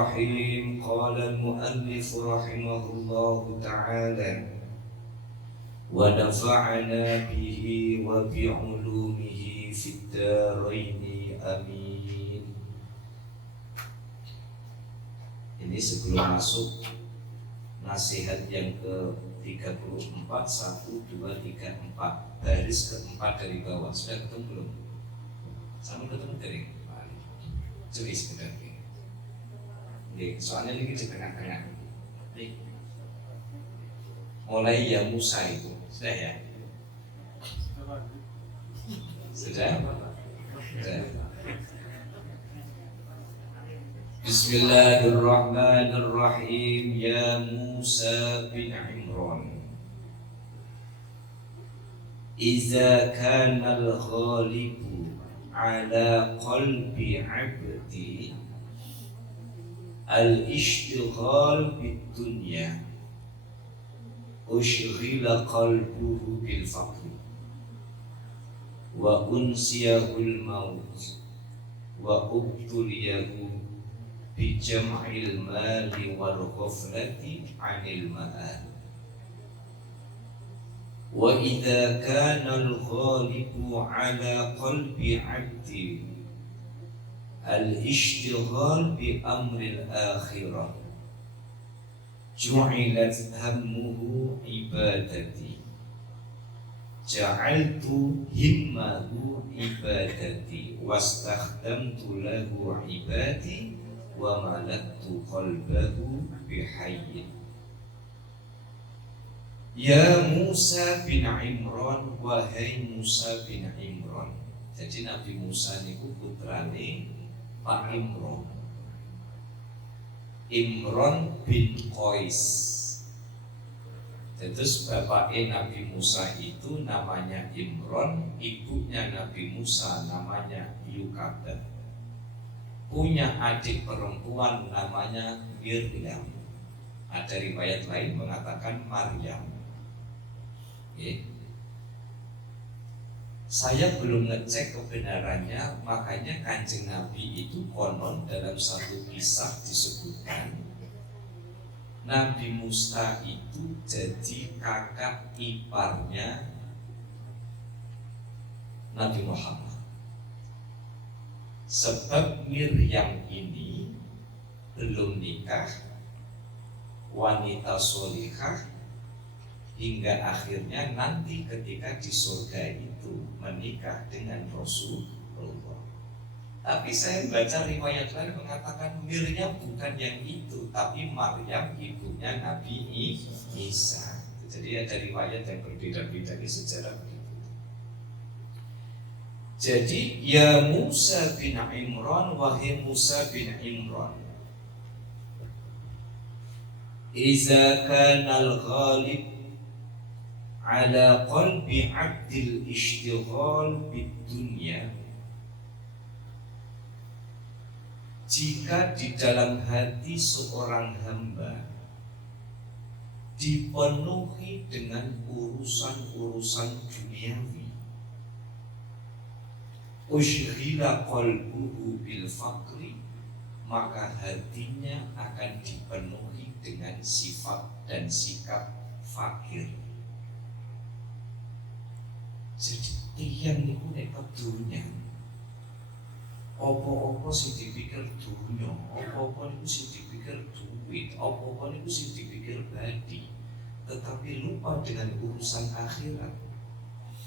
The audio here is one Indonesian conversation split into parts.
الرحيم. قال المؤلف رحمه الله تعالى: ونفعنا به وبعلومه في الدارين آمين. Ini sebelum masuk nasihat yang ke-34, 1, 2, 3, 4, baris keempat dari bawah. Sudah ketemu belum? Sama ketemu dari Curi sebentar. Soalnya ini di tengah-tengah. Mulai ya Musa itu sudah ya? Sudah? Sudah. Bismillahirrahmanirrahim. Ya Musa bin Imran, Iza kana al-ghalibu ala qalbi abdi al-ishtighal bid-dunya ushghila qalbuhu bil-faqr wa unsiyahul maut wa ubtuliyahu bi jam'il mali wal ghaflati 'anil ma'al. Wa idza kana al-ghalibu 'ala qalbi 'abdi al-ishtighal bi amril akhirah ju'ilat hammuhu ibadati ja'altu himmahu ibadati wastakhdamtu lahu ibadi wa malaktu qalbahu bihayyin. Ya Musa bin Imran, wahai Musa bin Imran. Jadi Nabi Musa niku putrane Pak Imran. Imran bin Qais. Terus bapaknya Nabi Musa itu namanya Imran, ibunya Nabi Musa namanya Yukabah. Punya adik perempuan namanya Miriam. Ada riwayat lain mengatakan Maryam. Saya belum ngecek kebenarannya, makanya Kanjeng Nabi itu konon dalam satu kisah disebutkan Nabi Musa itu jadi kakak iparnya Nabi Muhammad. Sebab Miriam ini belum nikah, wanita solihah, hingga akhirnya nanti ketika di surga itu menikah dengan Rasulullah. Tapi saya baca riwayat lain mengatakan Miriam bukan yang itu, tapi Maryam ibunya Nabi Isa. Jadi ada riwayat yang berbeda-beda di sejarah begitu. Jadi ya Musa bin Imran, wahai Musa bin Imran, Iza kanal ghalib ala qalbi abdil ishtighal bid dunya, jika di dalam hati seorang hamba dipenuhi dengan urusan-urusan duniawi, ushghila qalbuhu bil faqri, maka hatinya akan dipenuhi dengan sifat dan sikap fakir. Jadi tiyang niku nek kedunya apa-apa sing dipikir dunya, apa-apa niku sing dipikir duit, apa-apa niku sing dipikir badi, tetapi lupa dengan urusan akhirat.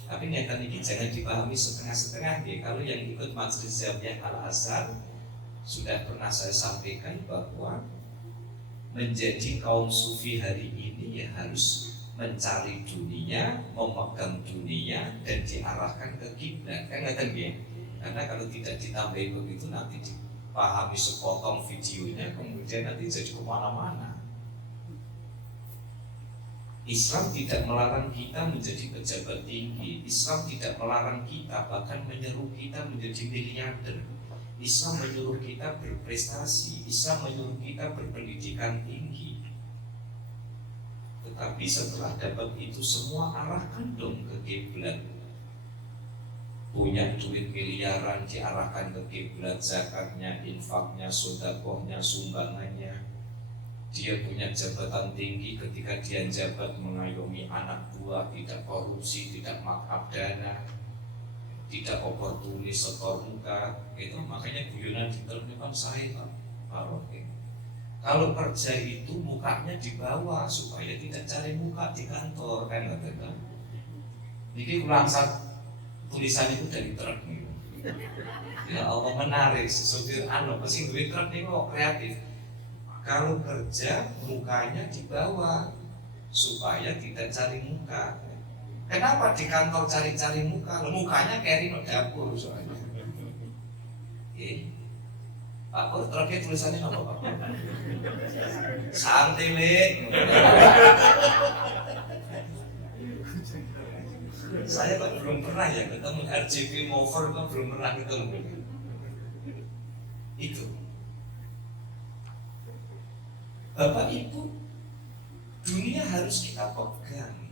Tapi nyata ini jangan dipahami setengah-setengah ya. Kalau yang ikut majelis Jamiah Al-Azhar sudah pernah saya sampaikan bahwa menjadi kaum sufi hari ini ya harus mencari dunia, memegang dunia dan diarahkan ke kiblat. Kan ngerti ya? Karena kalau tidak ditambahi begitu nanti dipahami sepotong videonya kemudian nanti jadi kemana-mana. Islam tidak melarang kita menjadi pejabat tinggi. Islam tidak melarang kita bahkan menyeru kita menjadi miliarder. Islam menyuruh kita berprestasi. Islam menyuruh kita berpendidikan tinggi. Tetapi setelah dapat itu semua arahkan dong ke kiblat. punya duit miliaran diarahkan ke kiblat, zakatnya, infaknya, sedekahnya, sumbangannya. Dia punya jabatan tinggi, ketika dia jabat mengayomi anak buah, tidak korupsi, tidak markup dana, tidak oportunis, setor muka. Itu makanya guyonan di terdepan saya Pak. Kalau kerja itu mukanya di bawah supaya tidak cari muka di kantor, kan katanya. Niki kulangsat tulisan itu dari truk nih. Ya Allah, menarik, sesopir pasti duit truk nih kok kreatif. Kalau kerja mukanya di bawah supaya tidak cari muka. Kenapa di kantor cari-cari muka? Mukanya kayak di dapur soalnya. Pak Pur, terakhir tulisannya apa Pak? Santai lek. Saya kok belum pernah ya ketemu RJP Mover, kok belum pernah ketemu. Itu. Bapak Ibu, dunia harus kita pegang.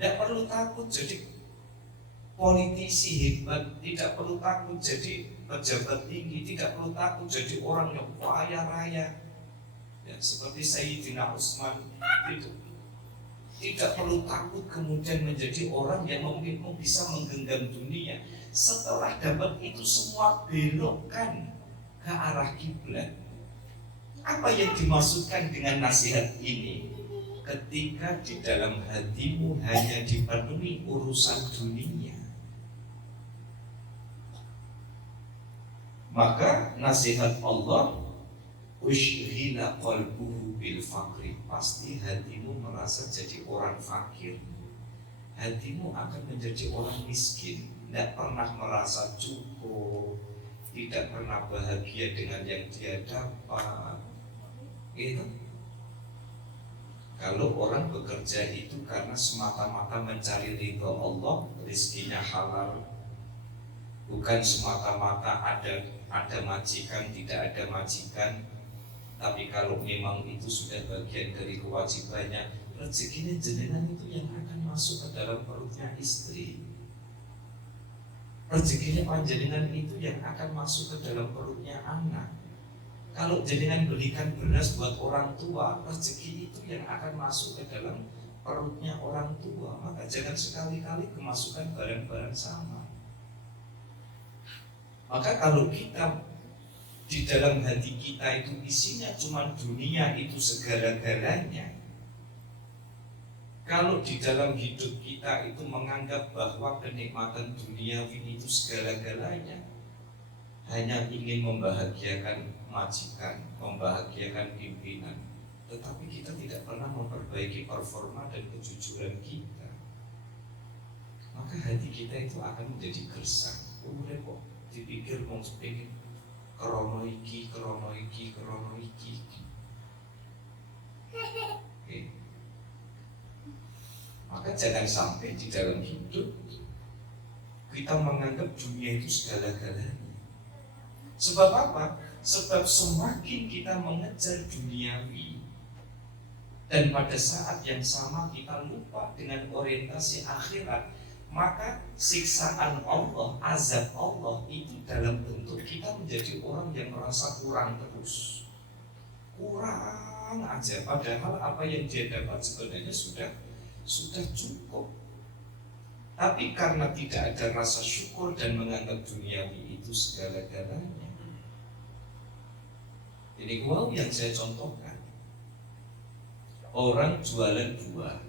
Tidak perlu takut jadi politisi hebat, tidak perlu takut jadi pejabat tinggi, tidak perlu takut jadi orang yang kaya raya. Ya, seperti Sayyidina Utsman itu. Tidak perlu takut kemudian menjadi orang yang mungkin bisa menggenggam dunia. Setelah dapat itu semua, belokkan ke arah kiblat. Apa yang dimaksudkan dengan nasihat ini? Ketika di dalam hatimu hanya dipenuhi urusan dunia, maka nasihat Allah, ushghila qalbuhu bil faqri, pasti hatimu merasa jadi orang fakir. Hatimu akan menjadi orang miskin, tidak pernah merasa cukup, tidak pernah bahagia dengan yang dia dapat. Gitu. Kalau orang bekerja itu karena semata-mata mencari ridho Allah, rezekinya halal, bukan semata-mata ada majikan, tidak ada majikan. Tapi kalau memang itu sudah bagian dari kewajibannya, rezekinya jenengan itu yang akan masuk ke dalam perutnya istri. Rezekinya panjenengan itu yang akan masuk ke dalam perutnya anak. Kalau jenengan belikan beras buat orang tua, rezeki itu yang akan masuk ke dalam perutnya orang tua. Maka jangan sekali-kali kemasukan barang-barang sama. Maka kalau kita di dalam hati kita itu isinya cuma dunia itu segala-galanya, kalau di dalam hidup kita itu menganggap bahwa kenikmatan duniawi itu segala-galanya, hanya ingin membahagiakan majikan, membahagiakan pimpinan, tetapi kita tidak pernah memperbaiki performa dan kejujuran kita, maka hati kita itu akan menjadi gersang. Udah kok dipikir mau pengen krono iki. Okay. Maka jangan sampai di dalam hidup kita menganggap dunia itu segala-galanya. Sebab apa? Sebab semakin kita mengejar duniawi dan pada saat yang sama kita lupa dengan orientasi akhirat, maka siksaan Allah, azab Allah itu dalam bentuk kita menjadi orang yang merasa kurang terus. Kurang aja, padahal apa yang dia dapat sebenarnya sudah cukup. Tapi karena tidak ada rasa syukur dan menganggap duniawi itu segala-galanya. Ini wow yang saya contohkan. Orang jualan buah,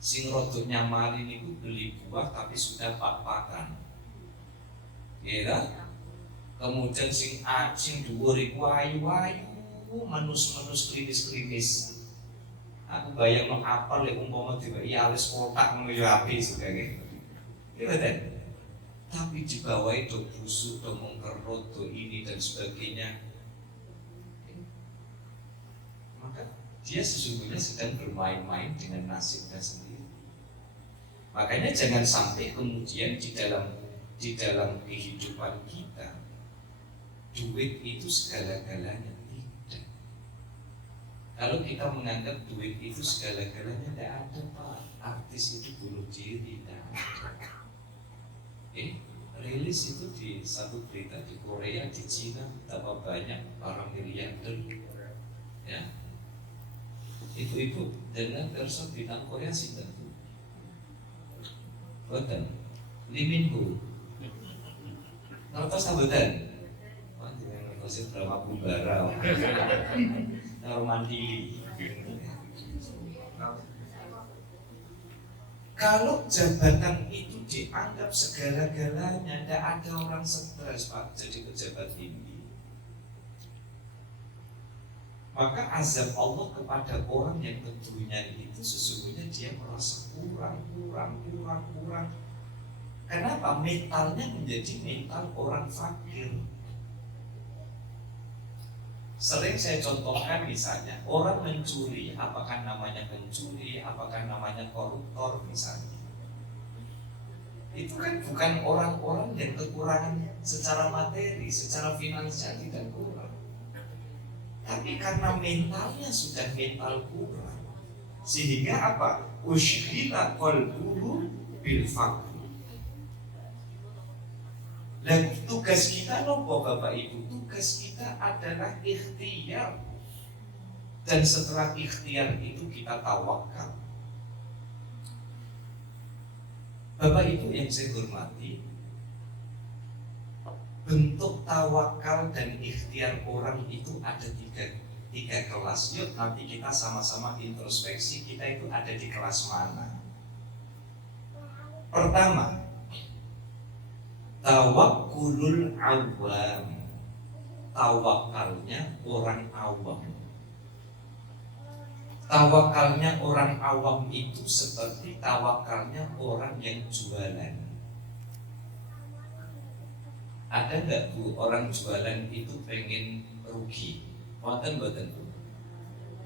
sing rodok nyamari niku beli buah tapi sudah pak-pakan. Ya. Kemudian sing dhuwur iku ayu-ayu, manus-manus klinis-klinis. Aku bayangno apel lek umpama diwehi alis kotak ngono ya apik sebagainya. Iya betul. Tapi di bawah itu busuk, do mengkerut, do ini dan sebagainya. Maka dia sesungguhnya sedang bermain-main dengan nasibnya sendiri. Makanya jangan sampai kemudian di dalam kehidupan kita duit itu segala-galanya. Tidak. Kalau kita menganggap duit itu segala-galanya, tidak ada Pak. Artis itu bunuh diri, tidak ada. Rilis itu di satu berita di Korea, di Cina, betapa banyak orang miliarder, ya, ibu-ibu dengan versi bintang Korea sih tentu, betul, Lee Min Ho, ngertos sambutan, wah jangan ngertos drama Bumbara, Normandi. Kalau jabatan itu dianggap segala-galanya, tidak ada orang stres Pak jadi pejabat tinggi. Maka azab Allah kepada orang yang keduniaan itu sesungguhnya dia merasa kurang. Kenapa? Mentalnya menjadi mental orang fakir. Sering saya contohkan misalnya orang mencuri, apakah namanya pencuri, apakah namanya koruptor misalnya. Itu kan bukan orang-orang yang kekurangan secara materi, secara finansial tidak kurang. Tapi karena mentalnya sudah mental kurang, sehingga apa? Ushghila qalbuhu bil faqr. Dan tugas kita nopo Bapak Ibu, tugas kita adalah ikhtiar. Dan setelah ikhtiar itu kita tawakal. Bapak Ibu yang saya hormati, bentuk tawakal dan ikhtiar orang itu ada tiga kelas. Yuk nanti kita sama-sama introspeksi, kita itu ada di kelas mana. Pertama, tawakkulul awam, tawakalnya orang awam. Tawakalnya orang awam itu seperti tawakalnya orang yang jualan. Ada nggak Bu orang jualan itu pengen rugi? Wonten mboten Bu?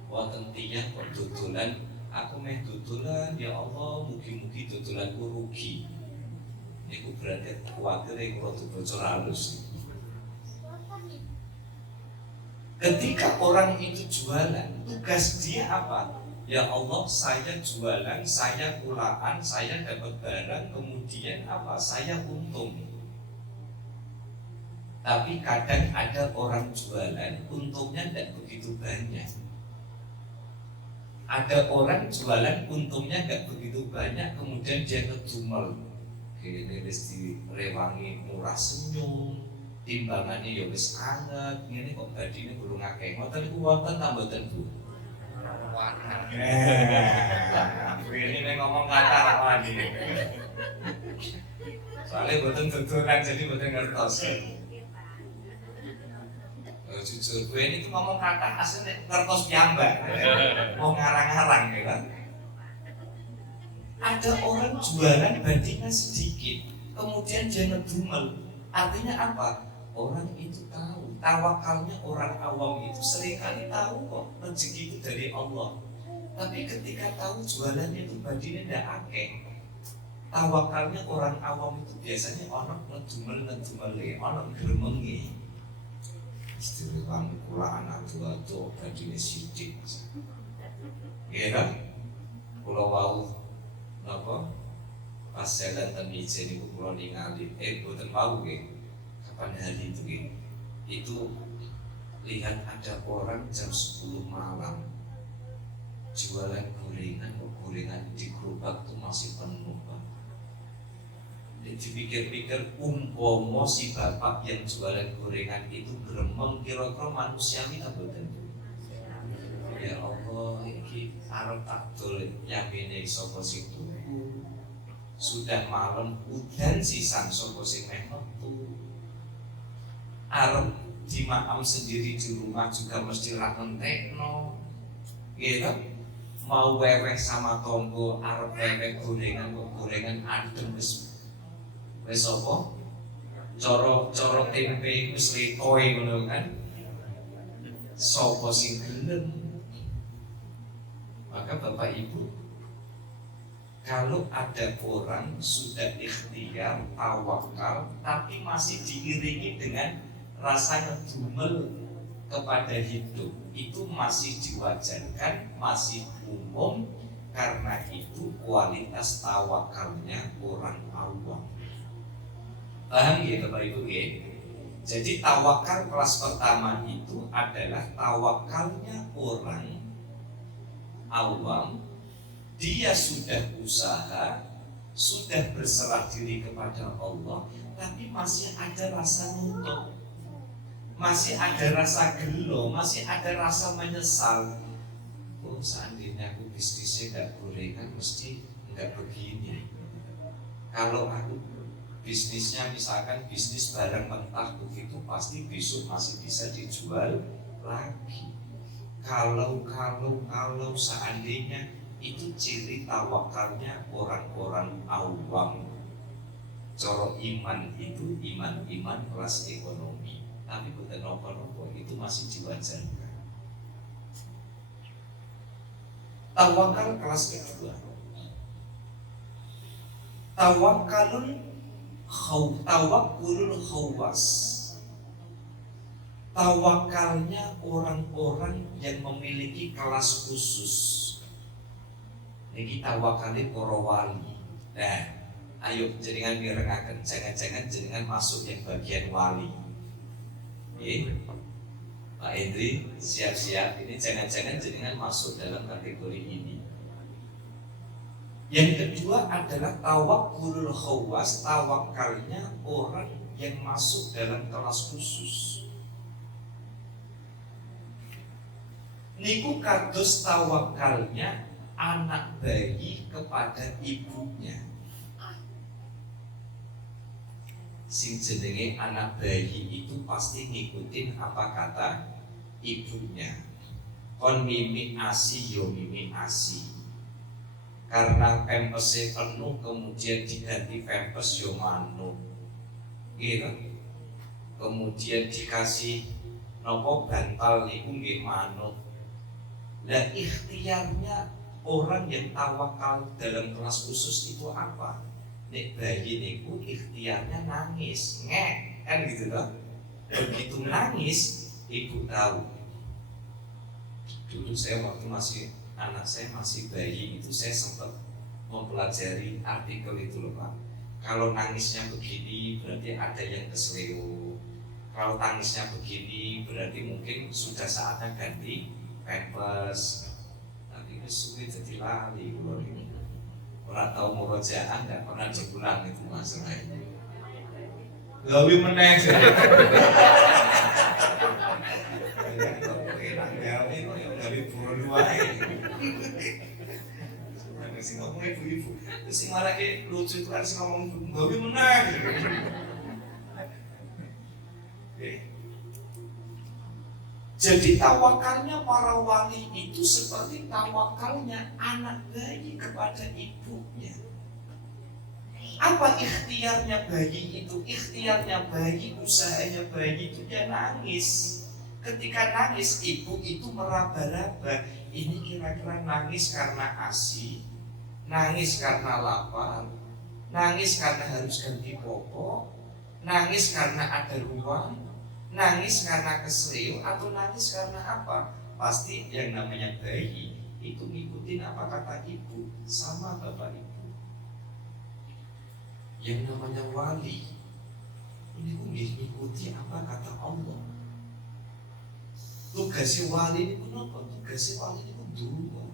Wonten tiyang kok dodolan, aku meh dodolan ya Allah mugi-mugi dodolanku rugi. Itu berarti khawatir yang kalau bocor halus. Ketika orang itu jualan, tugas dia apa? Ya Allah, saya jualan, saya kulaan, saya dapat barang, kemudian apa? Saya untung. Tapi kadang ada orang jualan, untungnya tidak begitu banyak. Ada orang jualan, untungnya tidak begitu banyak, kemudian dia ngedumel. Ini wis direwangi murah senyum, timbangannya ya wis anget, ini kok badine burung akeh. Ngoten niku wonten ta mboten Bu? Wonten. Ini nek ngomong kata ra iki. Soale mboten dodolan jadi mboten ngertos. Jujur, gue ini ngomong kata aslinya ngertos piyambak. Mau ngarang-ngarang ya kan? Ada orang jualan bandingnya sedikit, kemudian dia ngedumel. Artinya apa? Orang itu tahu, tawakalnya orang awam itu seringkali tahu kok rezeki itu dari Allah. Tapi ketika tahu jualannya itu bandingnya tidak akeh, tawakalnya orang awam itu biasanya orang ngedumel, orang gremengi. Istilah kula anak tua-tua bandingnya sidik. Iya kan? Pulau Wau apa pas jalan ten ijen niku kula ningali boten wau nggih kapan hari itu nggih itu lihat ada orang jam 10 malam jualan gorengan, gorengan di gerobak itu masih penuh Pak. Jadi dipikir-pikir umpomo si bapak yang jualan gorengan itu gremeng kira-kira manusiawi ta boten? Ya Allah, iki arep tak dol yamine sapa sing tuku. Sudah malam udan sisan sapa sing meh metu. Arep dimakan sendiri di rumah juga mesti ra ngentekno. Nggih ta? Mau weweh sama tonggo arep weweh gorengan adem wis apa? Cara tempe wis letoe ngono kan. Sapa sing gelem? Maka Bapak Ibu, kalau ada orang sudah ikhtiar, tawakal, tapi masih diiringi dengan rasa ngedumel kepada hidup, itu masih diwajarkan, masih umum, karena itu kualitas tawakalnya orang awam. Paham ya Bapak Ibu ya? Jadi tawakal kelas pertama itu adalah tawakalnya orang awam. Dia sudah usaha, sudah berserah diri kepada Allah, tapi masih ada rasa nuntut, masih ada rasa gelo, masih ada rasa menyesal. Oh, seandainya aku bisnisnya nggak gorengan, mesti nggak begini. Kalau aku bisnisnya misalkan bisnis barang mentah begitu, pasti besok masih bisa dijual lagi. Kalau seandainya, itu ciri tawakalnya orang-orang awam. Coro iman itu iman kelas ekonomi, tapi bukan nopo-nopo, itu masih diwajarkan. Tawakal kelas kedua, tawakulul khawas. Tawakalnya orang-orang yang memiliki kelas khusus. Ini tawakalnya para wali. Nah, ayo jenengan mirengaken, jangan-jangan jenengan masuk yang bagian wali. Pak Hendri, siap-siap. Ini jangan-jangan jenengan masuk dalam kategori ini. Yang kedua adalah tawakulul khawas, tawakalnya orang yang masuk dalam kelas khusus. Niku kados tawakalnya anak bayi kepada ibunya. Sing jenenge anak bayi itu pasti ngikutin apa kata ibunya. Kon mimi asi yo mimi asi. Karena pampers penuh kemudian diganti pampers yo manut. Gitu. Kemudian dikasih nopo bantal niku nggih manut. Dan ikhtiarnya orang yang tawakal dalam kelas khusus itu apa? Nek bayi niku ikhtiarnya nangis, ngek, kan gitu loh. Begitu nangis, ibu tahu. Dulu saya waktu anak saya masih bayi itu, saya sempat mempelajari artikel itu loh Pak. Kalau nangisnya begini berarti ada yang keseleo. Kalau tangisnya begini berarti mungkin sudah saatnya ganti pampers. Tapi sulit jadi lali kalau ini. Orang tahu murojaah nggak pernah diulang itu masalahnya. Gawe meneh sih. Gawe pura dua. Sing ngomong ibu-ibu, sing malah kayak lucu itu kan sing ngomong gawe meneh. Jadi tawakalnya para wali itu seperti tawakalnya anak bayi kepada ibunya. Apa ikhtiarnya bayi itu? Ikhtiarnya bayi, usahanya bayi itu dia nangis. Ketika nangis, ibu itu meraba-raba. Ini kira-kira nangis karena ASI, nangis karena lapar, nangis karena harus ganti popok, nangis karena ada ruang, nangis karena keselio, atau nangis karena apa? Pasti yang namanya bayi itu ngikutin apa kata ibu sama bapak ibu. Yang namanya wali ini ngikuti apa kata Allah. Tugasnya wali ini apa? Tugasnya wali ini dulu.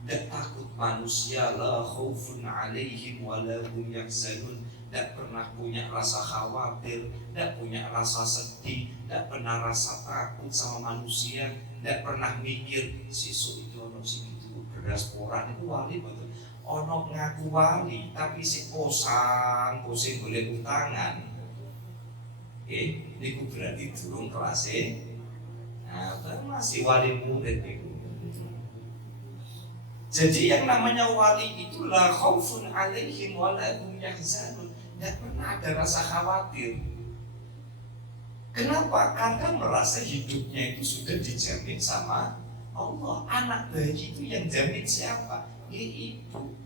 Tidak takut manusia, la khaufun alaihim wa la hum yahzanun. Tidak pernah punya rasa khawatir, tidak punya rasa sedih, tidak pernah rasa takut sama manusia, tidak pernah mikir sesuk itu ono sing itu beras poran itu wali betul. Ono ngaku wali tapi si posang, pusing boleh utangan. Niku berarti durung kelasnya. Nah, masih wali murid niku. Jadi yang namanya wali itu la khaufun alaihim wa la hum yahzanun. Tidak pernah ada rasa khawatir. Kenapa? Karena merasa hidupnya itu sudah dijamin sama Allah. Anak bayi itu yang jamin siapa? Ya ibu.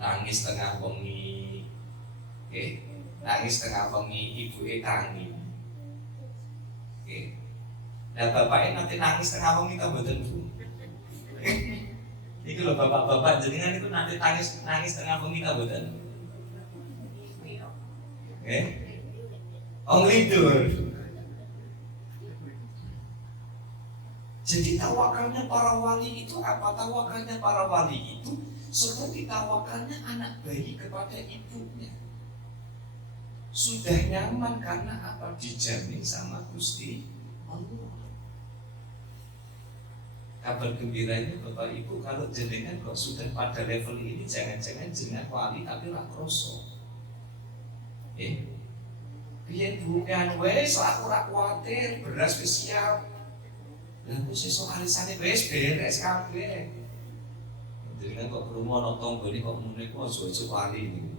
Nangis tengah wengi, nangis tengah wengi, ibu tangi. Nah bapaknya nanti nangis tengah wengi tak betul bu. Ini loh bapak-bapak jenengan itu nanti nangis tengah wengi tak betul. Ngelidur. Jadi tawakalnya para wali itu apa? Tawakalnya para wali itu seperti tawakalnya anak bayi kepada ibunya. Sudah nyaman karena apa? Dijamin sama Gusti Allah. Kabar gembiranya Bapak Ibu, kalau jenengan kok sudah pada level ini, jangan-jangan jenengan wali tapi ra kroso. Biyen bukan wes aku ra kuwatir, beras wis siap. Lah kok sesuk arisane wis beres kabeh. Jenengan kok krungu ana tanggane kok ngene kok aja wali niku.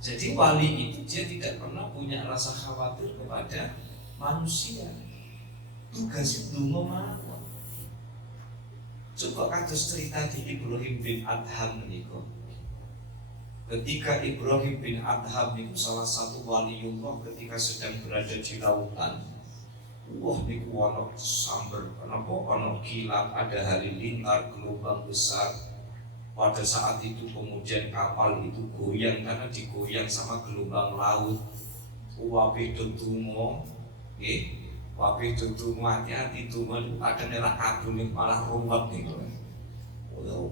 Jadi wali itu dia tidak pernah punya rasa khawatir kepada manusia. Tugasnya dungo mawon. Coba kados cerita di Ibrahim bin Adham niku. Ketika Ibrahim bin Adham itu salah satu waliullah ketika sedang berada di lautan. Wah niku ana samber, ana kilat, ada halilintar, gelombang besar. Pada saat itu kemudian kapal itu goyang karena digoyang sama gelombang laut. Wape donga, wape donga hati-hati donga kadang ora kabul malah ruwet niku.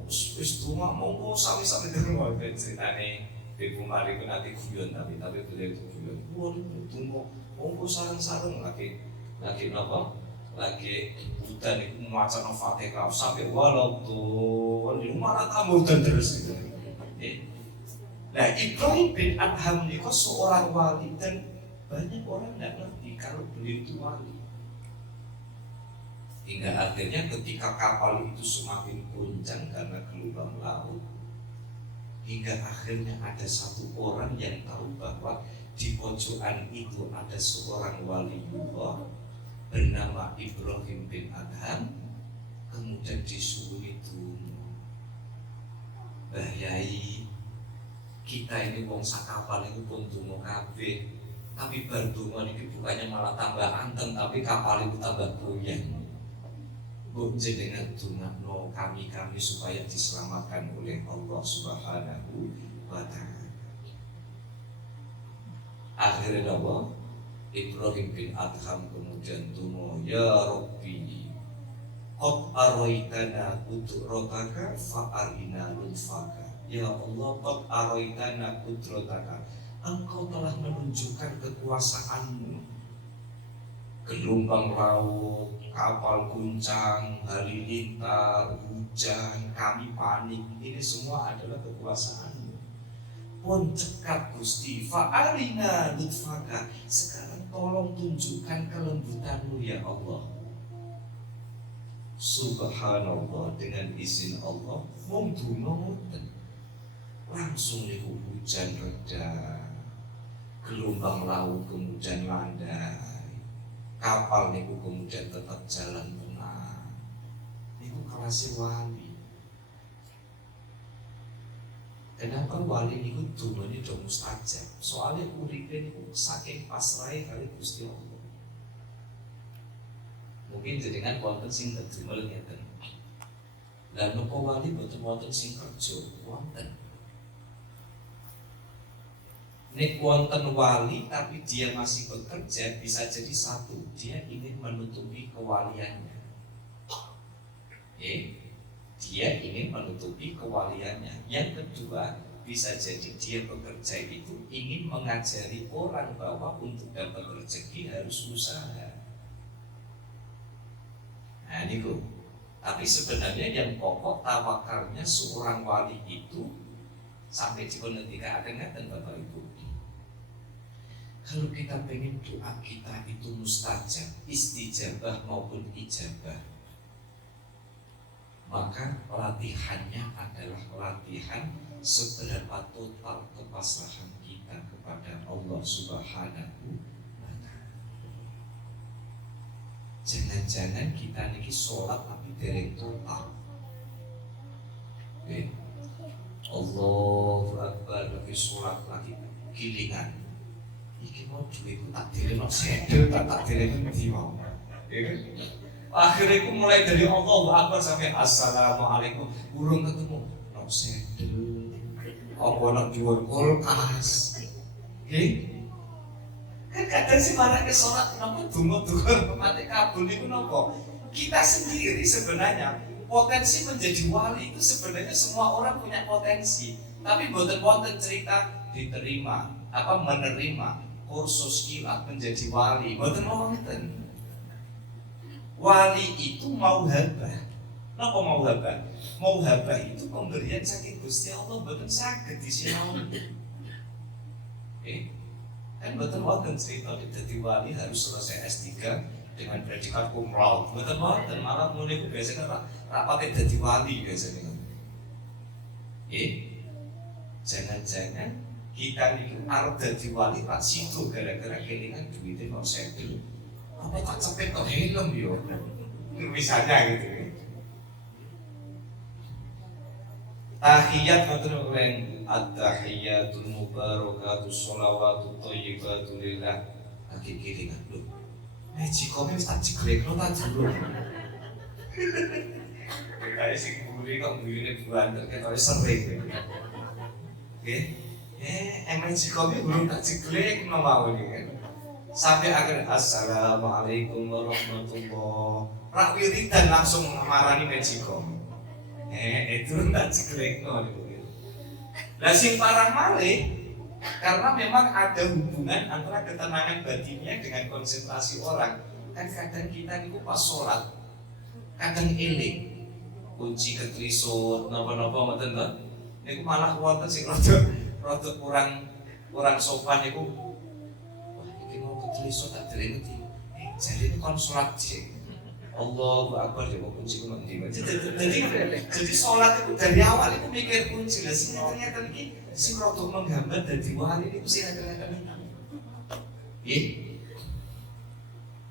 Wis donga monggo sami-sami donga ceritane Ibu Mari ku nanti guyon tapi beliau itu guyon. Waduh donga monggo sareng-sareng lagi napa? Lagi hutan itu memacana Fatihah sampai walau tuh malah tambah dan terus gitu. Nah Ibrahim bin Adham itu seorang wali dan banyak orang tidak ngerti kalau beliau itu wali. Hingga akhirnya ketika kapal itu semakin goncang karena gelombang laut, hingga akhirnya ada satu orang yang tahu bahwa di pojokan itu ada seorang waliullah bernama Ibrahim bin Adham. Kemudian disuruh itu, Mbah Yai, kita ini wong sakapal itu pun donga kabeh, tapi bar donga niki bukannya malah tambah anteng tapi kapal itu tambah goyang. Mbok jenengan dongakno kami supaya diselamatkan oleh Allah Subhanahu wa taala. Akhirnya apa? Ibrahim bin Adham kemudian donga, ya Rabbi qad araitana qudrataka fa'arina lutfaka. Ya Allah, qad araitana qudrataka, Engkau telah menunjukkan kekuasaanmu. Gelombang laut, kapal guncang, halilintar, hujan, kami panik, ini semua adalah kekuasaanmu. Pun cekat Gusti, fa'arina lutfaka, sekarang tolong tunjukkan kelembutanmu ya Allah. Subhanallah, dengan izin Allah wong donga ngoten langsung niku hujan reda, gelombang laut kemudian landai, kapal niku kemudian tetap jalan tenang. Niku kelasé wali. Kenapa wali niku dungane do mustajab? Soalnya uripe niku saking pasrahe kali Gusti Allah. Mungkin jenengan wonten sing kedumel ngeten. Lah napa wali boten wonten sing kerja? Wonten. Nek wonten wali tapi dia masih bekerja, bisa jadi satu, dia ingin menutupi kewaliannya. Dia ingin menutupi kewaliannya. Yang kedua, bisa jadi dia bekerja itu ingin mengajari orang bahwa untuk dapat rezeki harus usaha. Nah niku. Tapi sebenarnya yang pokok tawakalnya seorang wali itu sampai dipun ketika ngaten Bapak Ibu. Kalau kita pengen doa kita itu mustajab, istijabah maupun ijabah, maka latihannya adalah latihan seberapa total kepasrahan kita kepada Allah Subhanahu wa ta'ala. Jangan-jangan kita niki sholat tapi dereng total. Allahu Akbar lagi sholat lagi gilingan. Iki mau duitku tak direno sedel tak direno ndi mau. Akhirnya aku mulai dari Allahu Akbar sampai Assalamualaikum, urung ketemu no sedel. apa nak jual kulkas, kan kadang sih marah ke sholat, kenapa dungo-dungo mati kabul itu nopo? Kita sendiri sebenarnya potensi menjadi wali itu sebenarnya semua orang punya potensi, tapi boten-boten cerita diterima apa menerima kursus kilat menjadi wali, boten-boten. Wali itu mau habah. Napa mau habah? Mau habah itu pemberian saking Gusti Allah, boten saged disinaoni. Kan betul wonten cerita dadi wali harus selesai S3 dengan predikat cum laude. Betul wonten malah mulai biasanya rapate dadi wali biasanya. Jangan-jangan kita niku arep dadi wali Pak situ gara-gara kelingan duitnya kok segel. Apa tak cepet kok helm yo. Misalnya gitu. Tahiyat matur nuwun at-tahiyatul mubarakatus sholawatut thayyibatu lillah. Lagi kelingan lho. Jikome wis tak jeglekno ta dulu. Kayak sing mburi kok mburi buanter ketoke sering. Nggih. Emang jikome belum tak jeglekno mau iki kan. Sampai akhir assalamualaikum warahmatullahi. Rak wiridan langsung marani mejikom. Itu tak jeglekno niku. Lah sing parang malih karena memang ada hubungan antara ketenangan batinnya dengan konsentrasi orang. Kan kadang kita niku pas sholat kadang eling kunci ketrisut napa-napa ngoten to. Niku malah wonten sing rada kurang sopan niku. Wah, iki mau ketrisut tak direti. Jadi itu kon sholat sih. Allahu Akbar ya kunci ku ndi. Jadi sholat itu dari awal itu mikir kunci lah sing ternyata iki sing rada menghambat dadi wali niku sing kadang-kadang.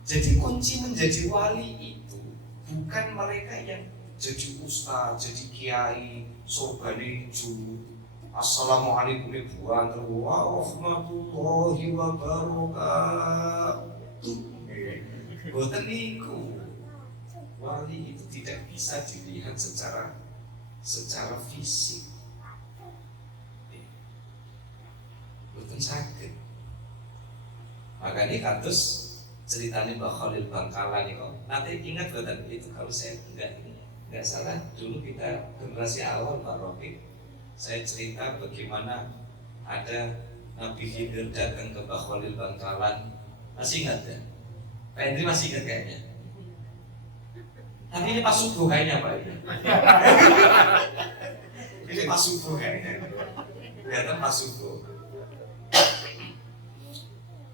Jadi kunci menjadi wali itu bukan mereka yang jadi ustaz, jadi kiai, surgane ju. Assalamualaikum warahmatullahi wabarakatuh. Boten niku. Wali itu tidak bisa dilihat secara fisik. Boten saged. Makanya kados ceritanya Mbah Khalil Bangkalan itu. Nanti ingat boten itu kalau saya enggak salah dulu kita generasi awal Pak Rofiq. Saya cerita bagaimana ada Nabi Khidir datang ke Mbah Khalil Bangkalan. Masih ingat ya? Pak Hendri masih ingat kayaknya. Tapi ini pas subuh kayaknya Pak. Ini pas subuh kayaknya. Datang pas subuh.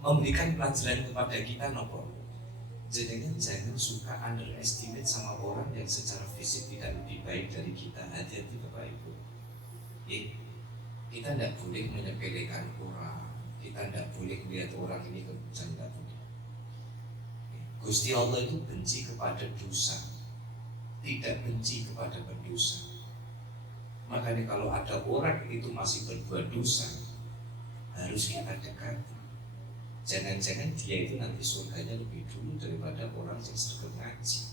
Memberikan pelajaran kepada kita nopo. Jangan suka underestimate sama orang yang secara fisik tidak lebih baik dari kita. Hati-hati Bapak Ibu. Kita tidak boleh menyepelekan orang. Kita tidak boleh melihat orang ini kebucan, tidak boleh. Gusti Allah itu benci kepada dosa, tidak benci kepada pendosa. Makanya kalau ada orang itu masih berbuat dosa, harus kita dekati. Jangan-jangan dia itu nanti surganya lebih dulu daripada orang yang sedang ngaji.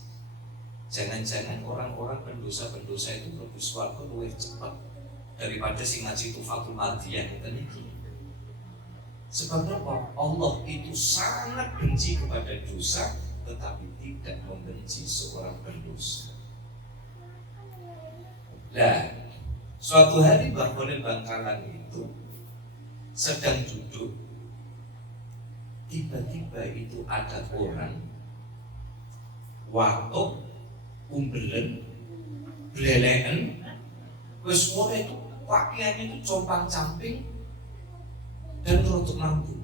Jangan-jangan orang-orang pendosa-pendosa itu lebih surga lebih cepat daripada si ngaji Tufatul Madiyah itu. Sebab apa? Allah itu sangat benci kepada dosa, tetapi tidak membenci seorang pendosa. Nah, suatu hari Mbah Khalil Bangkalan itu sedang duduk. Tiba-tiba itu ada orang watuk, umbelen, belelen, wis itu pakaiannya itu compang-camping dan rotok mampu.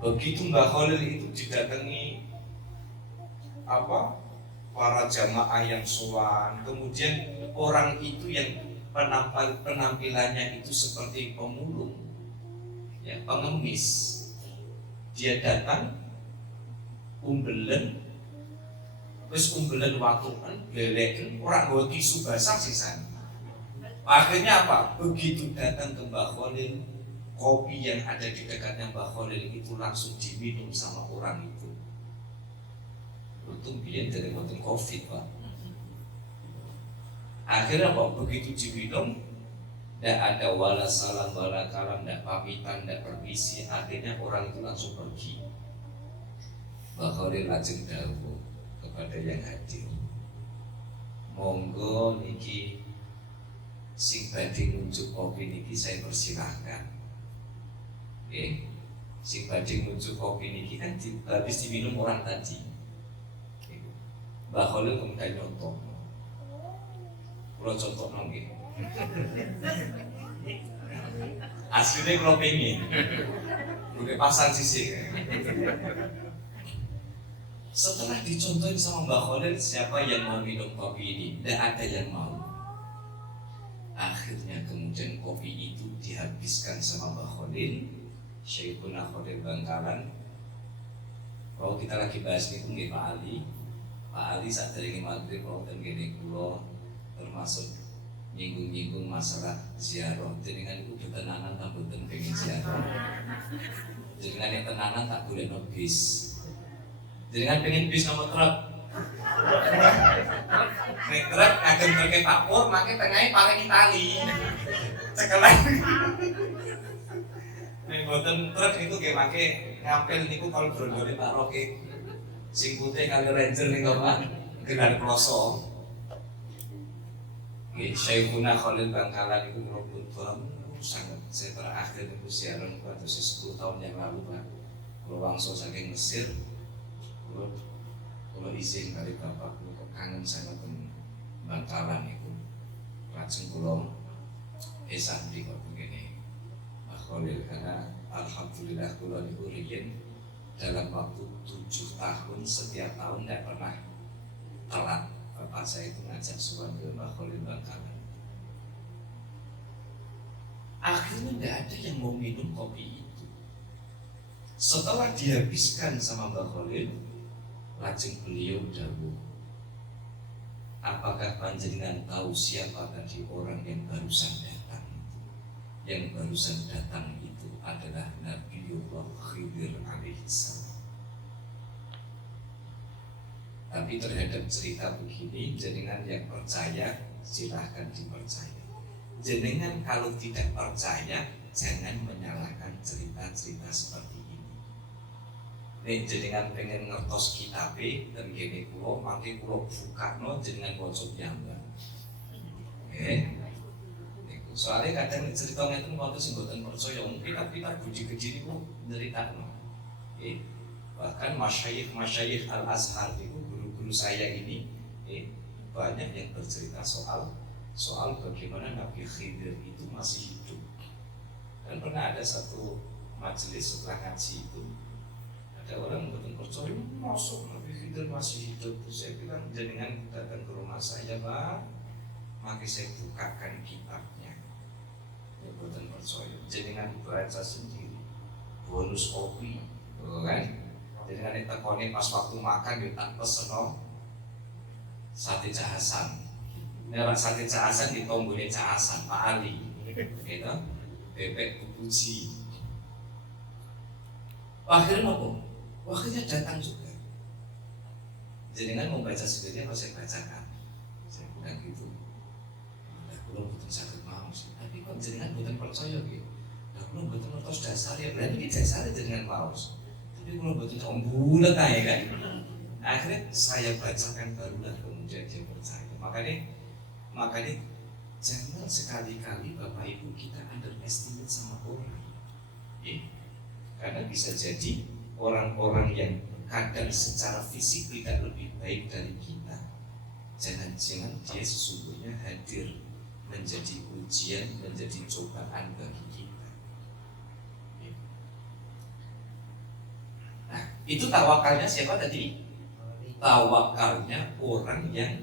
Begitu Mbah Khalil itu didatangi para jamaah yang sowan, kemudian orang itu yang penampilannya itu seperti pemulung, ya, pengemis. Dia datang umbelen, wis umbelen watukan, beleken, orang nggawa tisu basah sisan. Akhirnya apa? Begitu datang ke Mbah Khalil, kopi yang ada di dekatnya Mbah Khalil itu langsung diminum sama orang itu. Untung biyen dari waktu Covid Pak. Akhirnya apa? Begitu diminum, Tidak ada wala salam, wala kalam, tidak pamitan, tidak permisi. Akhirnya orang itu langsung pergi. Bakhalil lajeng dawuh kepada yang hadir, monggo niki sing badhe ngunjuk kopi niki saya persilahkan. Sing badhe ngunjuk kopi niki kan habis diminum orang tadi. Bakhalil kemudian nyontok. Kula contohno nggih. Asline kula pengin. Udah pasang sisi. Setelah dicontohin sama Mbak Khalil, siapa yang mau minum kopi ini? Tidak ada yang mau. Akhirnya kemudian kopi itu dihabiskan sama Mbak Khalil, Syekhuna Khalil Bangkalan. Kalau kita lagi bahas ini nggih Pak Ali. Pak Ali saat dari maghrib kalau tengene kula termasuk nyinggung-nyinggung masalah ziarah. Jenengan itu tenanan tak boten pengen ziarah. Jenengan yang tenanan tak boleh bis. Jangan pengen bis nomor truk. Nek truk ageng truk Pak Pur, makai tengahnya paling Itali. Cekelan. Nek boten truk itu nggih make ngampil niku kalau brondone Pak Roke. Sing putih kali Ranger niku Pak, gelar kloso. Nggih, Syekhuna Khalil Bangkalan itu kula pun sangat saya terakhir niku siaran waktu 10 tahun yang lalu Pak. Kula wangsul saking Mesir. Kalau izin kali bapak kok kangen sangat dengan Bangkalan itu, langsung pulang di kok begini Mbak Khalil, karena alhamdulillah pulau itu riyen dalam waktu 7 tahun setiap tahun tidak pernah telat. Bapak saya itu ngajak suan ke Mbak Khalil Bangkalan. Akhirnya tidak ada yang mau minum kopi itu. Setelah dihabiskan sama Mbak Khalil, lajeng beliau dawuh, apakah panjenengan tahu siapa tadi orang yang barusan datang itu? Yang barusan datang itu adalah Nabiullah Khidir alaihissalam. Tapi terhadap cerita begini, jenengan yang percaya silahkan dipercaya. Jenengan kalau tidak percaya, jangan menyalahkan cerita-cerita seperti ini. Nek jenengan pengen ngertos kitabe dan gini kulo, mangke kulo bukakno jenengan waca piyambak. Soalnya kadang cerita ngeten wonten sing mboten percaya, kitab-kitab budi-budi niku nyeritakno. Bahkan masyayikh Al-Azhar itu guru-guru saya ini banyak yang bercerita soal bagaimana Nabi Khidir itu masih hidup. Dan pernah ada satu majelis setelah ngaji itu, ada orang betul percaya masuk Nabi Khidir masih hidup. Saya bilang jenengan datang ke rumah saya Pak, maka saya bukakan kitabnya. Ya betul percaya, jenengan baca sendiri, bonus kopi, kan? Jenengan ditekoni pas waktu makan dia tak pesen sate cahasan. Nek sate cahasan ditonggone cahasan Pak Ali, gitu, bebek kukuci. Akhirnya apa? Waktunya datang juga. Jenengan mau baca sendiri apa saya bacakan? Saya bilang gitu. Nah, belum betul sakit mau sih. Tapi kok jenengan bukan percaya gitu. Nah, belum betul ngertos dasar ya. Berarti ini dasarnya jenengan paus. Tapi belum betul bulat aja kan. Akhirnya saya bacakan barulah kemudian dia percaya. Makanya jangan sekali-kali Bapak Ibu kita underestimate sama orang. Karena bisa jadi orang-orang yang kadang secara fisik tidak lebih baik dari kita, jangan-jangan dia sesungguhnya hadir menjadi ujian, menjadi cobaan bagi kita. Nah, itu tawakalnya siapa tadi? Tawakalnya orang yang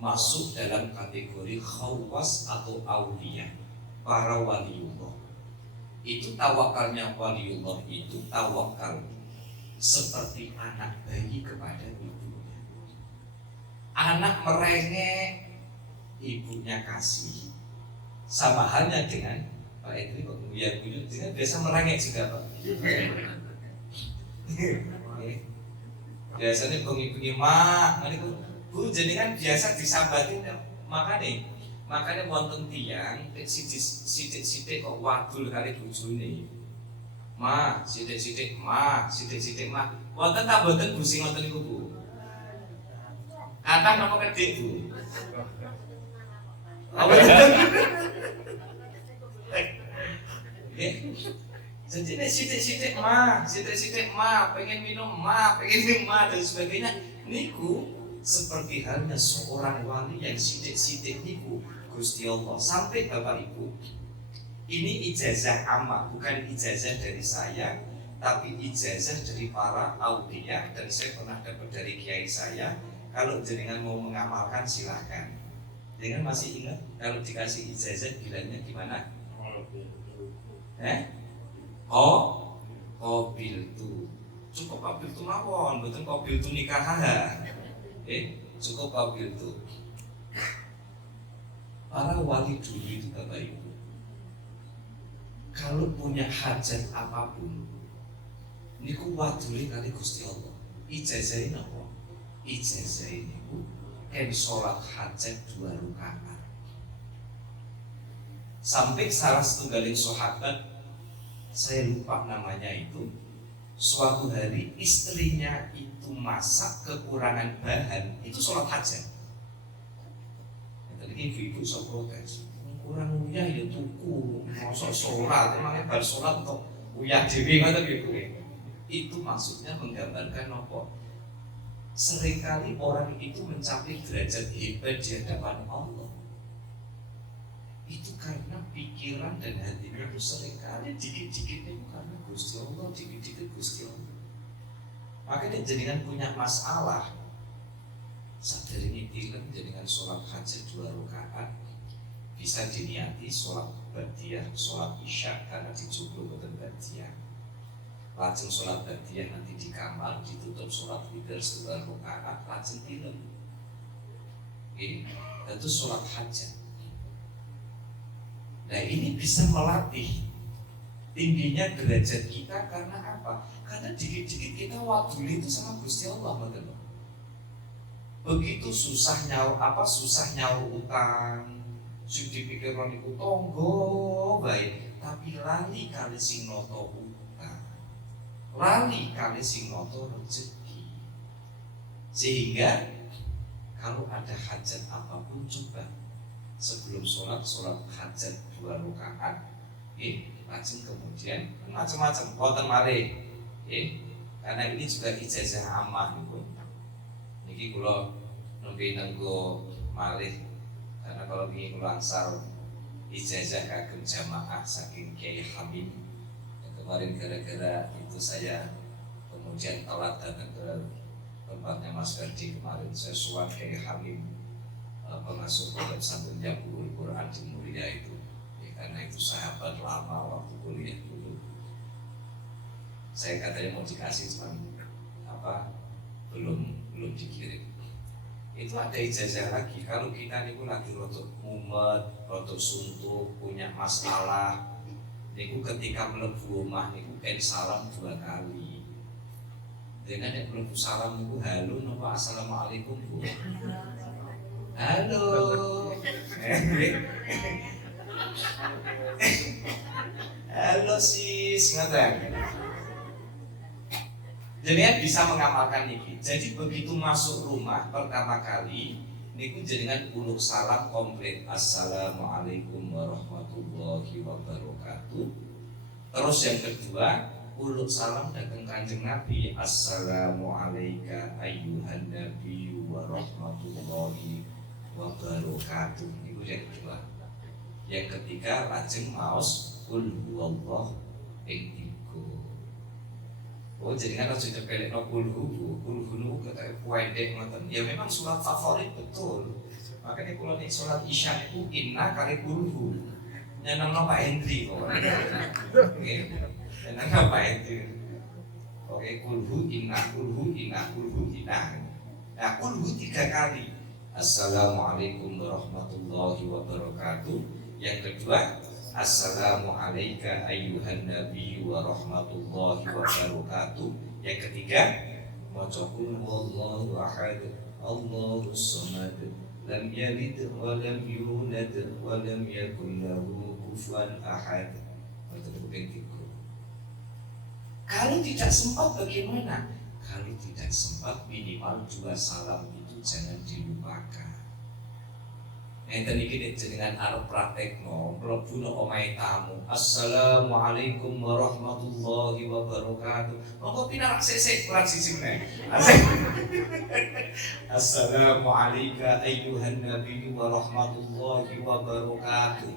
masuk dalam kategori khawas atau aulia, para waliullah. Itu tawakalnya waliullah itu tawakal seperti anak bayi kepada ibunya. Anak merengek, ibunya kasih. Sama halnya dengan Pak Edri kok ya dengan biasa merengek juga Pak. Biasanya bunyi-bunyi mak, Bu jenengan biasa disambatin makanya Makanya wonten tiyang sithik-sithik kok wadul kali bojone. Ma, sithik-sithik ma. Wonten ta mboten Bu sing ngoten niku Bu? Kathah napa kedhik Bu? Apa? Jadi sithik-sithik ma, pengen minum ma, dan sebagainya. Niku seperti halnya seorang wali yang sithik-sithik niku Gusti Allah. Sampai Bapak Ibu, ini ijazah amma, bukan ijazah dari saya, tapi ijazah dari para aulia. Dan saya pernah dapat dari kiai saya. Kalau jenengan mau mengamalkan silahkan. Jenengan masih ingat kalau dikasih ijazah bilangnya gimana? Qabil tu. Cukup qabil tu mawon, betul qabil tu nikah. Cukup qabil tu. Para wali dulu itu Bapak Ibu, kalau punya hajat apapun, niku waduli kali Gusti Allah. Ijazah ini apa? Ijazah ini kan sholat hajat 2 rakaat. Sampai salah setunggaling sahabat, saya lupa namanya itu, suatu hari istrinya itu masak kekurangan bahan, itu sholat hajat. Tadi ibu-ibu sok protes, kurang uyah ya tuku, mosok sholat, emangnya bar sholat untuk uyah dewi kan ibu. Itu maksudnya menggambarkan apa? Seringkali orang itu mencapai derajat hebat di hadapan Allah. Itu karena pikiran dan hatinya itu seringkali dikit-dikit itu karena Gusti Allah, dikit-dikit Gusti Allah. Makanya jenengan punya masalah, sadari nitilan jenengan sholat hajat 2 rakaat bisa diniati sholat ba'diyah, sholat isya karena dijublu boten ba'diyah. Lajeng sholat ba'diyah nanti di kamar ditutup sholat witir 2 rakaat lajeng tilem. Itu sholat hajat. Nah ini bisa melatih tingginya derajat kita karena apa? Karena dikit-dikit kita waduli itu sama Gusti Allah, betul. Begitu susah nyaur utang, sing dipikir niku tangga bae, tapi lali kali sing nata utang. Lali kali sing nata rezeki. Sehingga kalau ada hajat apapun coba sebelum sholat hajat 2 rakaat, lajeng kemudian macam-macam wonten malih, karena ini juga ijazah ammah niku. Niki kula nembe nenggo malih karena kalau ingin kula angsal ijazah kagem jamaah saking Kiai Hamim. Kemarin gara-gara itu saya kemudian telat datang ke tempatnya Mas Ferdi kemarin. Saya suat Kiai Hamim, pengasuh Pondok Pesantren Jabul Quran di Mulia itu. Karena itu sahabat lama waktu kuliah dulu. Saya katanya mau dikasih cuman belum dikirim. Itu ada ijazah lagi. Kalau kita niku lagi rotok mumet, rotok suntuk, punya masalah, niku ketika mlebu omah niku kan salam 2 kali. Dengan nek mlebu salam niku halo napa assalamualaikum Bu. Halo. Halo sis, ngaten. Jenengan bisa mengamalkan niki. Jadi begitu masuk rumah pertama kali niku jenengan uluk salam komplit. Assalamualaikum warahmatullahi wabarakatuh. Terus yang kedua uluk salam datang Kanjeng Nabi. Assalamualaikum ayyuhan nabi warahmatullahi wabarakatuh. Niku yang kedua. Yang ketiga lajeng maos qul huwallahu ing. Oh jadi kan harus dipelek no kulhu kata puendek ngoten. Ya memang surat favorit betul. Makanya kalau nih surat isya itu inna kali kulhu. Nyanam no Pak Hendri kok. Oke, nyanam no Pak Hendri. Oke kulhu inna. Nah kulhu 3 kali. Assalamualaikum warahmatullahi wabarakatuh. Yang kedua Assalamualaikum ayyuhan nabi wa rahmatullahi wa barakatuh. Yang ketiga maca qul huwallahu ahad Allahus samad lam yalid wa lam yulad wa lam yakul lahu kufuwan ahad. Kalau tidak sempat bagaimana? Kalau tidak sempat minimal 2 salam itu jangan dilupakan. Enten iki jenengan arep praktekno, mlebu nang omahe tamu. Assalamualaikum warahmatullahi wabarakatuh. Monggo pinarak sesek kurang siji meneh. Assalamualaikum ayyuhan nabiyyu warahmatullahi wabarakatuh.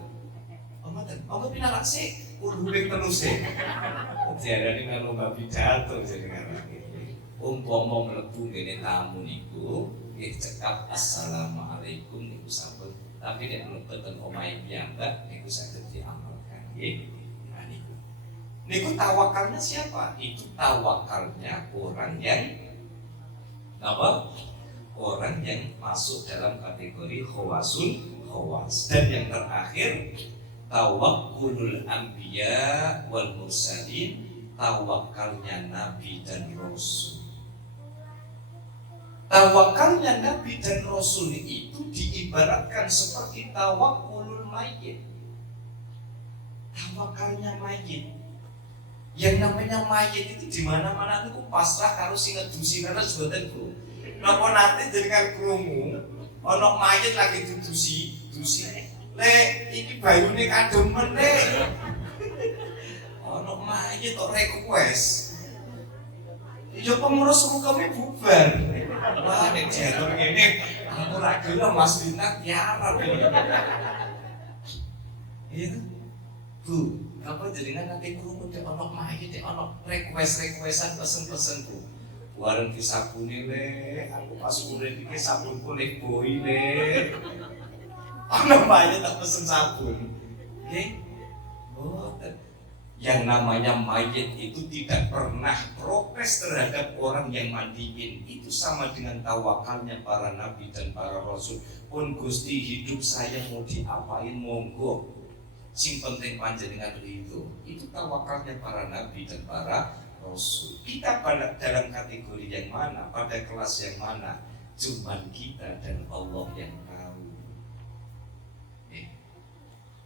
Monggo pinarak sik urung terus e. Diarani ngono mbak pidato jenengan. Umpama mlebu ngene tamu niku nggih cekap assalamualaikum niku sampun. Tapi nek mlebeten omahe piyambak niku saged diamalkan nggih. Nah niku tawakalnya siapa? Itu tawakalnya orang yang apa? Orang yang masuk dalam kategori khawas. Dan yang terakhir tawakkulul anbiya wal mursalin, tawakalnya nabi dan rasul. Tawakalnya Nabi dan Rasul itu diibaratkan seperti tawakulul mayyit. Tawakalnya mayyit. Yang namanya mayyit itu di mana-mana itu pasrah karo sing ngedusi karena sebutan bro. Napa nanti dengan krungu ana mayyit lagi dudusi. Le iki bayune kademen le. Ana mayyit kok request. Ya pengurus hukumnya bubar. Wah, nek jalur ngene aku ra gelem Mas Bintang tiarap ini. Iya. Bu, apa jenengan nanti krungu nek ana mayit, nek ana request-requestan pesen-pesen Bu. Wareng disabuni le, aku pas urip iki sabun kulit boi le. Ana mayit tak pesen sabun. Nggih. Mboten. Yang namanya mayit itu tidak pernah protes terhadap orang yang mandiin. Itu sama dengan tawakalnya para nabi dan para rasul. Pun Gusti hidup saya mau diapain monggo, sing penting panjenengan ridho. Itu tawakalnya para nabi dan para rasul. Kita pada dalam kategori yang mana, pada kelas yang mana, cuman kita dan Allah yang tahu.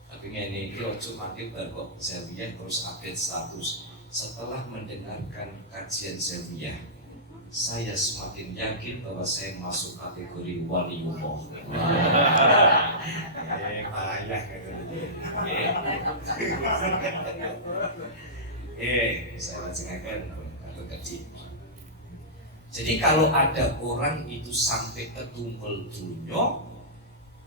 Tapi ini ojo makin berkok Zawiyah terus update status. Setelah mendengarkan kajian Zawiyah, saya semakin yakin bahwa saya masuk kategori waliullah. Payah saya bacakan atau kecil. Jadi kalau ada orang itu sampai ke tumpul dunia,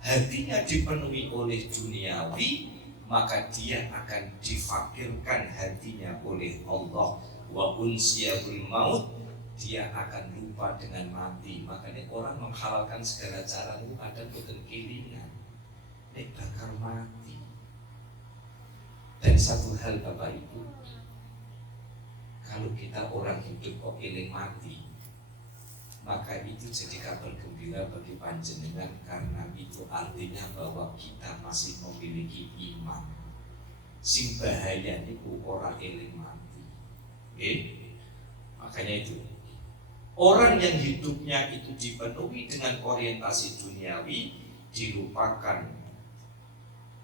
hatinya dipenuhi oleh duniawi, maka dia akan difakirkan hatinya oleh Allah. Wa unsiyahul maut, dia akan lupa dengan mati. Makanya orang menghalalkan segala cara itu ada boten kelingan nek bakal mati. Dan satu hal Bapak Ibu, kalau kita orang hidup kok eling mati, maka itu jadi kabar gembira bagi panjenengan, karena itu artinya bahwa kita masih memiliki iman. Sing bahaya niku ora eling mati. Makanya itu orang yang hidupnya itu dipenuhi dengan orientasi duniawi dilupakan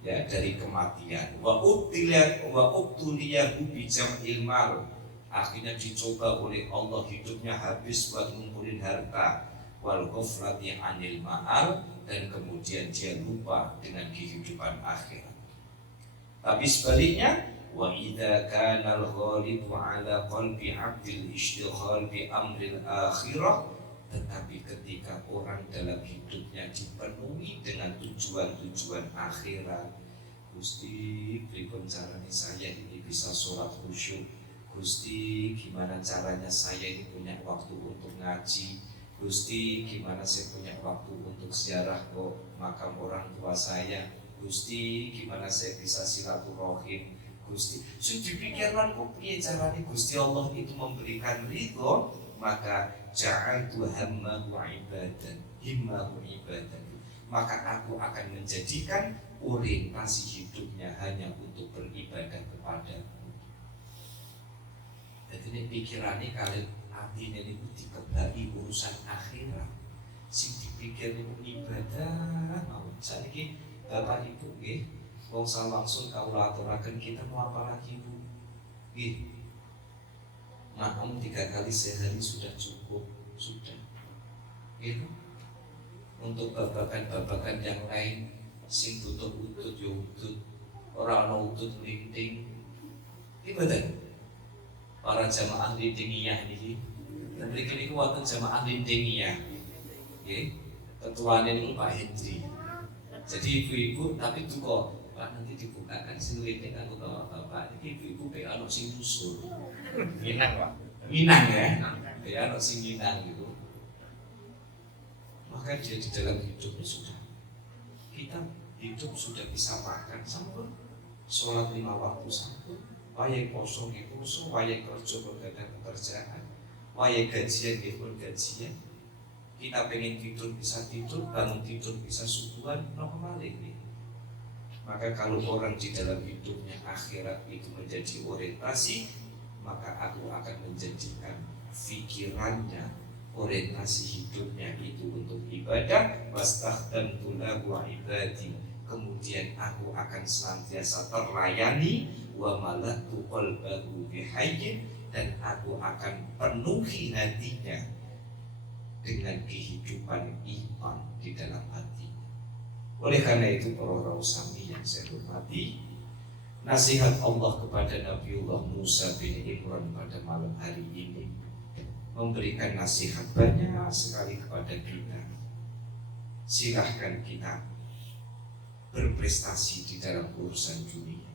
ya dari kematian. Wa ubtuliyahu bijam'il mal, akhirnya dicoba oleh Allah hidupnya habis buat ngumpulin harta, wal ghaflati anil ma'al, dan kemudian dia lupa dengan kehidupan akhirat. Tapi sebaliknya, wa idza kana al-ghalibu ala qalbi 'abdil ishtighal bi amril akhirah, tetapi ketika orang dalam hidupnya dipenuhi dengan tujuan-tujuan akhirat, Gusti pripun carane saya ini bisa sholat khusyuk, Gusti gimana caranya saya ini punya waktu untuk ngaji, Gusti gimana saya punya waktu untuk ziarah ke makam orang tua saya, Gusti gimana saya bisa silaturahim, Gusti sing dipikirkan piye carane Gusti Allah itu memberikan ridho, maka ja'altu hammahu ibadan, himmahu ibadan, maka aku akan menjadikan orientasi hidupnya hanya untuk beribadah kepadamu. Jadi ini pikirannya kalian hatinya itu dikebai urusan akhirat. sing dipikir ibadah mawon. Saiki Bapak Ibu nggih, wong langsung kawula aturaken kita mau apa lagi Bu? Nggih. Makan 3 kali sehari sudah cukup, sudah. Gitu. Untuk babakan-babakan yang lain sing butuh utut yo utut, ora ana utut linting. Ibadah. Para jamaah lintingiyah niki. Dan mriki niku wonten jamaah lintingiyah. Nggih. Ketuane niku Pak Hendri. Jadi ibu-ibu tapi duka, Pak nanti dibukakan sing linting kanggo bapak. Niki ibu-ibu pe ana sing nyusul. Minang, Pak. Minang ya. Ya ana sing minang gitu. Maka dia di dalam hidupnya sudah, kita hidup sudah bisa makan sampun, sholat 5 waktu sampun, wayai poso nggih poso, wayai kerja bergadang pekerjaan, wayai gajian nggih pun gajian. Kita pengen tidur bisa tidur, bangun tidur bisa subuhan, normal ini. Maka kalau orang di dalam hidupnya akhirat itu menjadi orientasi, maka aku akan menjadikan pikirannya, orientasi hidupnya itu untuk ibadah. Wastakhdamtu lahu ibadi, kemudian aku akan senantiasa terlayani. Wa malaktu qalbahu bihayyin, dan aku akan penuhi hatinya dengan kehidupan iman di dalam hati. Oleh karena itu para rausami yang saya hormati, nasihat Allah kepada Nabiullah Musa bin Imran pada malam hari ini memberikan nasihat banyak sekali kepada kita. Silahkan kita berprestasi di dalam urusan dunia.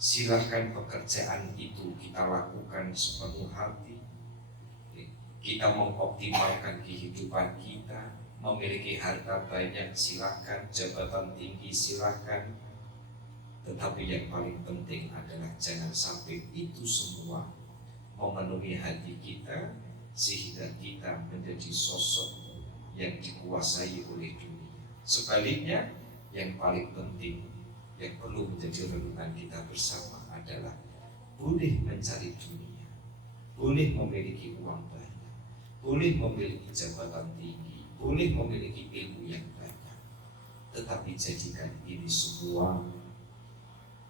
Silahkan pekerjaan itu kita lakukan sepenuh hati. Kita mengoptimalkan kehidupan kita, memiliki harta banyak silahkan, jabatan tinggi silahkan. Tetapi yang paling penting adalah jangan sampai itu semua memenuhi hati kita sehingga kita menjadi sosok yang dikuasai oleh dunia. Sebaliknya, yang paling penting yang perlu menjadi renungan kita bersama adalah boleh mencari dunia, boleh memiliki uang banyak, boleh memiliki jabatan tinggi, boleh memiliki ilmu yang banyak, tetapi jadikan ini semua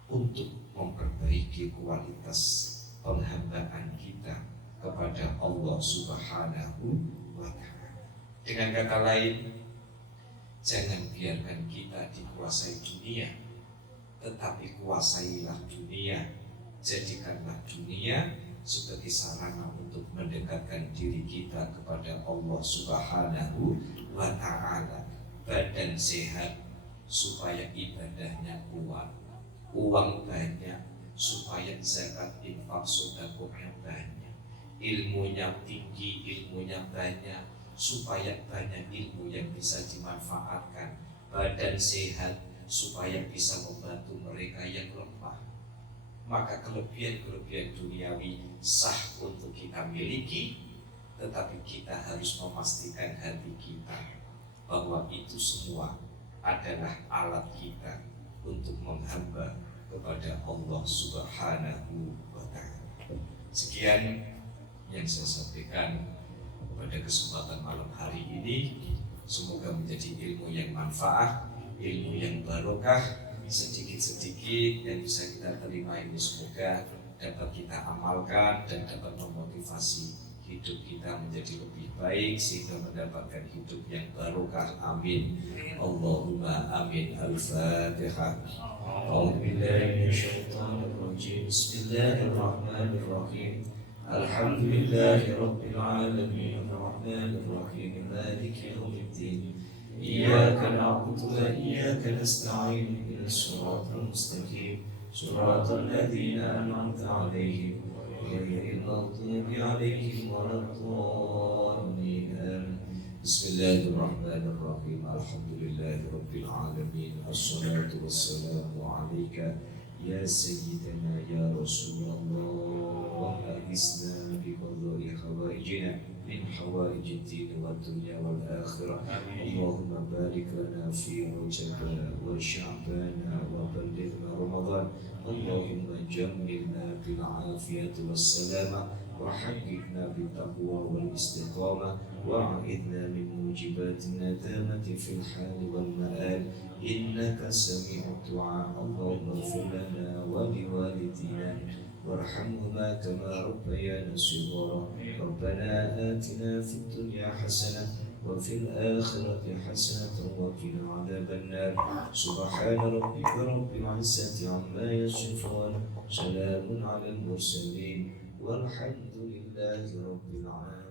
untuk memperbaiki kualitas penghambaan kita kepada Allah Subhanahu wa Ta'ala. Dengan kata lain, jangan biarkan kita dikuasai dunia, tetapi kuasailah dunia. Jadikanlah dunia sebagai sarana untuk mendekatkan diri kita kepada Allah Subhanahu wa Ta'ala. Badan sehat supaya ibadahnya kuat, uang banyak supaya zakat infak sedekahnya banyak, ilmunya tinggi, ilmunya banyak supaya banyak ilmu yang bisa dimanfaatkan, badan sehat supaya bisa membantu mereka yang lemah. Maka kelebihan-kelebihan duniawi sah untuk kita miliki, tetapi kita harus memastikan hati kita bahwa itu semua adalah alat kita untuk menghamba kepada Allah Subhanahu wa Ta'ala. Sekian yang saya sampaikan pada kesempatan malam hari ini. Semoga menjadi ilmu yang manfaat, ilmu yang barokah. Sedikit-sedikit yang bisa kita terima ini semoga dapat kita amalkan dan dapat memotivasi hidup kita menjadi lebih baik sehingga mendapatkan hidup yang barokah. Amin. Allahumma amin. Al-Fatihah. Bismillahirrahmanirrahim. Alhamdulillahi Rabbil Alamin. Ar-Rahmanir-Rahim. Maliki yawmiddin. Iyyaka na'budu wa iyyaka nasta'in. Ihdinas siratal mustaqim. Siratal ladzina an'amta 'alaihim ghairil maghdubi 'alaihim waladdallin. Bismillahirrahmanirrahim. Alhamdulillahi Rabbil Alamin. Assalatu wassalamu 'alaika ya Sayyidina ya Rasulullah. Aghithna bi qada'i hawaijina min hawaijid din wad dunya wal akhirah. Allahumma barik lana fi Rajab wa Sya'ban wa ballighna Ramadan. Allahumma jammilna bil afiyati was salamah وحققنا بالتقوى والاستقامة، وأعذنا من موجبات الندامة في الحال والمآل، إنك سميع الدعاء. اللهم اغفر لنا ولوالدينا وارحمهما كما ربيانا صغارا. ربنا آتنا في الدنيا حسنة وفي الآخرة حسنة وقنا عذاب النار. سبحان ربك رب العزة عما يصفون، سلام على المرسلين والحمد لله رب العالمين.